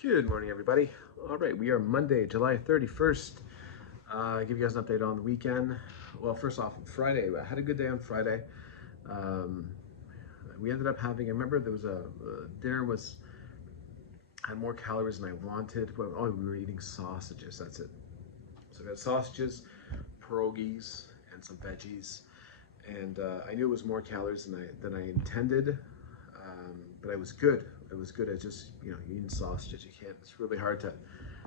Good morning, everybody. All right, we are Monday, July 31st. Give you guys an update on the weekend. Well, first off, Friday, I had a good day on Friday. Um, we ended up having, I remember there was dinner had more calories than I wanted. But, we were eating sausages, that's it. So we had sausages, pierogies, and some veggies. And I knew it was more calories than I intended, but it was good. It was good. I just, eating sausages, you can't. It's really hard to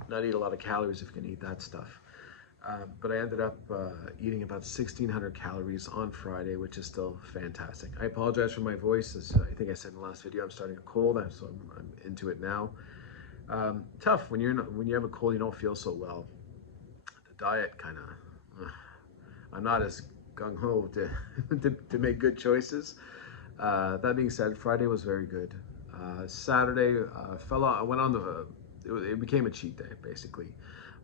not eat a lot of calories if you can eat that stuff. But I ended up eating about 1,600 calories on Friday, which is still fantastic. I apologize for my voice. As I think I said in the last video, I'm starting a cold, so I'm into it now. Tough when when you have a cold, you don't feel so well. The diet kind of, I'm not as gung ho to, to make good choices. That being said, Friday was very good. Saturday, I went on it became a cheat day, basically.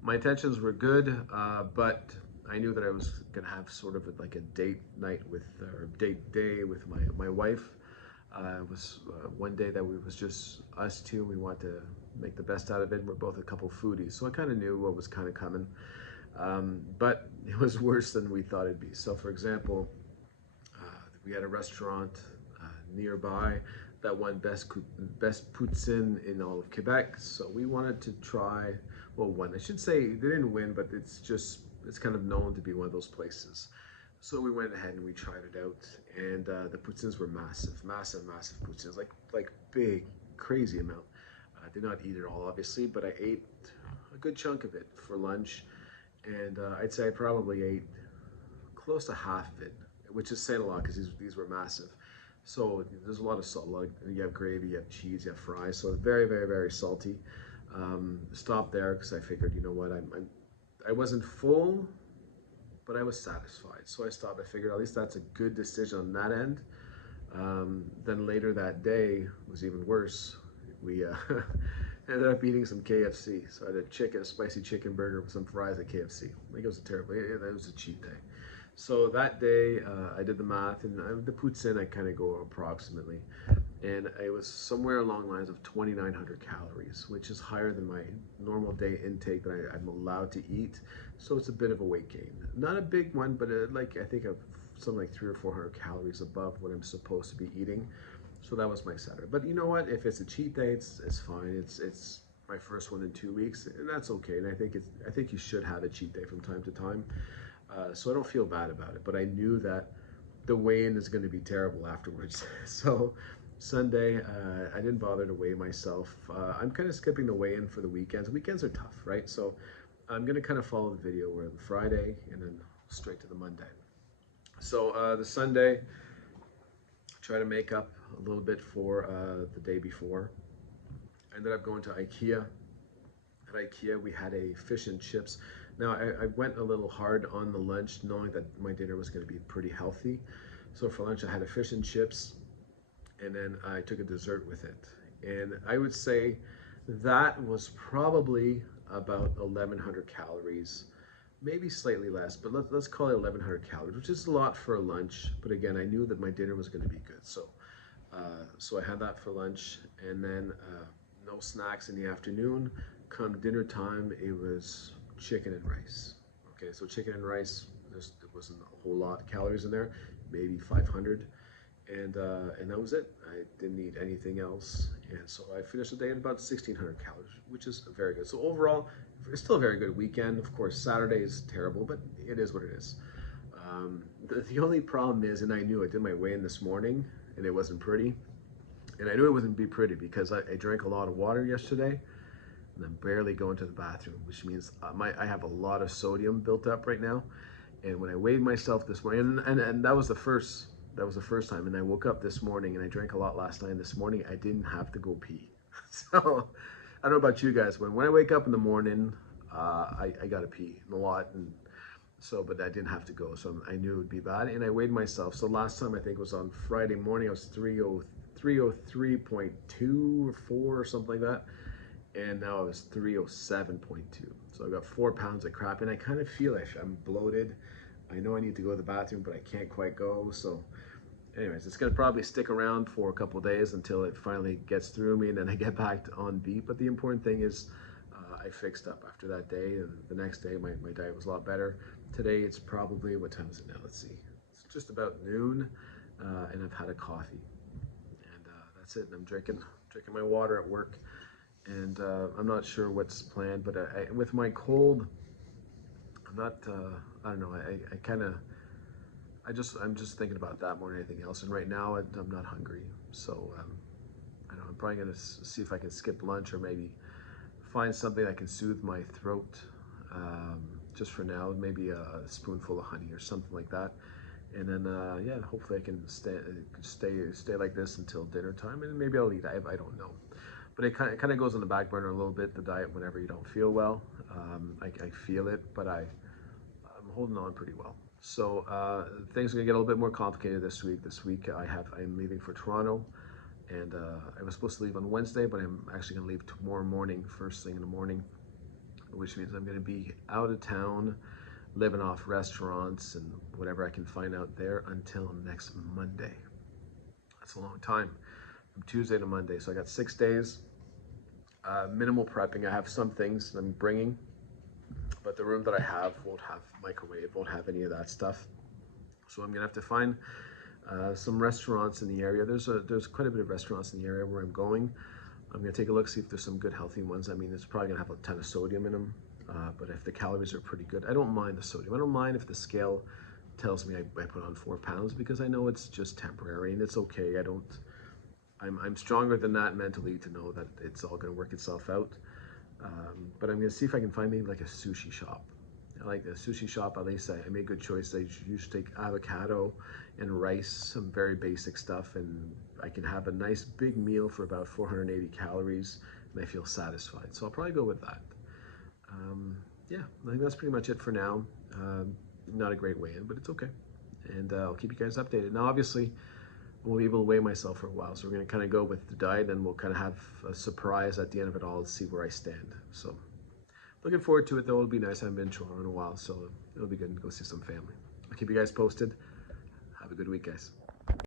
My intentions were good, but I knew that I was gonna have sort of like a date night or date day with my wife. It was one day that was just us two. We wanted to make the best out of it. We're both a couple foodies, so I kind of knew what was kind of coming. But it was worse than we thought it'd be. So, for example, we had a restaurant nearby that won best poutine in all of Quebec. So we wanted to try, well, one, I should say they didn't win, but it's kind of known to be one of those places. So we went ahead and we tried it out, and the poutines were massive poutines, like big, crazy amount. I did not eat it all, obviously, but I ate a good chunk of it for lunch, and I'd say I probably ate close to half of it, which is saying a lot because these were massive. So there's a lot of salt. You have gravy, you have cheese, you have fries. So it's very, very, very salty. Stopped there because I figured, you know what, I wasn't full, but I was satisfied. So I stopped. I figured at least that's a good decision on that end. Then later that day was even worse. We ended up eating some KFC. So I had a spicy chicken burger with some fries at KFC. Like it was it was a cheat day. So that day, I did the math, and the poutine I kind of go approximately, and it was somewhere along the lines of 2,900 calories, which is higher than my normal day intake that I'm allowed to eat. So it's a bit of a weight gain. Not a big one, but I think of something like 300 or 400 calories above what I'm supposed to be eating. So that was my Saturday. But you know what? If it's a cheat day, it's fine. It's my first one in 2 weeks, and that's okay. And I think you should have a cheat day from time to time. So I don't feel bad about it, but I knew that the weigh-in is going to be terrible afterwards. So Sunday, I didn't bother to weigh myself. I'm kind of skipping the weigh-in for the weekends. Weekends are tough, right? So I'm going to kind of follow the video where the Friday and then straight to the Monday. So the Sunday, try to make up a little bit for the day before. I ended up going to IKEA. At IKEA, we had a fish and chips. Now, I went a little hard on the lunch, knowing that my dinner was going to be pretty healthy. So for lunch, I had a fish and chips, and then I took a dessert with it. And I would say that was probably about 1,100 calories, maybe slightly less, but let's call it 1,100 calories, which is a lot for a lunch. But again, I knew that my dinner was going to be good. So I had that for lunch, and then no snacks in the afternoon. Come dinner time, it was chicken and rice. Okay, so chicken and rice, there wasn't a whole lot of calories in there, maybe 500, and that was it. I didn't eat anything else, and so I finished the day at about 1,600 calories, which is very good. So overall, it's still a very good weekend. Of course, Saturday is terrible, but it is what it is. The only problem is, and I knew I did my weigh-in this morning, and it wasn't pretty, and I knew it wasn't be pretty because I drank a lot of water yesterday, and I'm barely going to the bathroom, which means I have a lot of sodium built up right now. And when I weighed myself this morning, and that was the first time, and I woke up this morning and I drank a lot last night, and this morning I didn't have to go pee. So I don't know about you guys, when I wake up in the morning, I gotta pee a lot, and so, but I didn't have to go, so I knew it would be bad, and I weighed myself. So last time, I think it was on Friday morning, I was 303.2 or 4 or something like that, and now I was 307.2. So I've got 4 pounds of crap, and I kind of feel like I'm bloated. I know I need to go to the bathroom, but I can't quite go. So anyways, it's gonna probably stick around for a couple of days until it finally gets through me and then I get back on beat. But the important thing is I fixed up after that day, and the next day my diet was a lot better. Today it's probably, what time is it now? Let's see. It's just about noon, and I've had a coffee, and that's it. And I'm drinking my water at work, and I'm not sure what's planned, but with my cold, I'm not. I don't know. I kind of. I'm just thinking about that more than anything else. And right now I'm not hungry, so I don't know. I'm probably gonna see if I can skip lunch or maybe find something that can soothe my throat. Just for now, maybe a spoonful of honey or something like that. And then yeah, hopefully I can stay like this until dinner time, and maybe I'll eat. I don't know. But it kind of goes on the back burner a little bit, the diet, whenever you don't feel well. I feel it, but I'm holding on pretty well. So things are gonna get a little bit more complicated this week. This week I'm leaving for Toronto, and I was supposed to leave on Wednesday, but I'm actually gonna leave tomorrow morning, first thing in the morning, which means I'm gonna be out of town, living off restaurants and whatever I can find out there until next Monday. That's a long time, from Tuesday to Monday. So I got 6 days, minimal prepping. I have some things I'm bringing, but the room that I have won't have microwave, won't have any of that stuff. So I'm gonna have to find some restaurants in the area. There's quite a bit of restaurants in the area where I'm going. I'm gonna take a look, see if there's some good healthy ones. I mean, it's probably gonna have a ton of sodium in them, but if the calories are pretty good, I don't mind the sodium. I don't mind if the scale tells me I put on 4 pounds, because I know it's just temporary and it's okay. I'm stronger than that mentally to know that it's all gonna work itself out. But I'm gonna see if I can find maybe like a sushi shop. I like the sushi shop. At least I made good choice. I usually take avocado and rice, some very basic stuff, and I can have a nice big meal for about 480 calories, and I feel satisfied. So I'll probably go with that. Yeah, I think that's pretty much it for now. Not a great weigh-in, but it's okay. And I'll keep you guys updated. Now, obviously, I won't be able to weigh myself for a while, so we're gonna kind of go with the diet, and we'll kind of have a surprise at the end of it all to see where I stand. So looking forward to it, though. It'll be nice. I haven't been to Toronto in a while, so it'll be good to go see some family. I'll keep you guys posted. Have a good week, guys.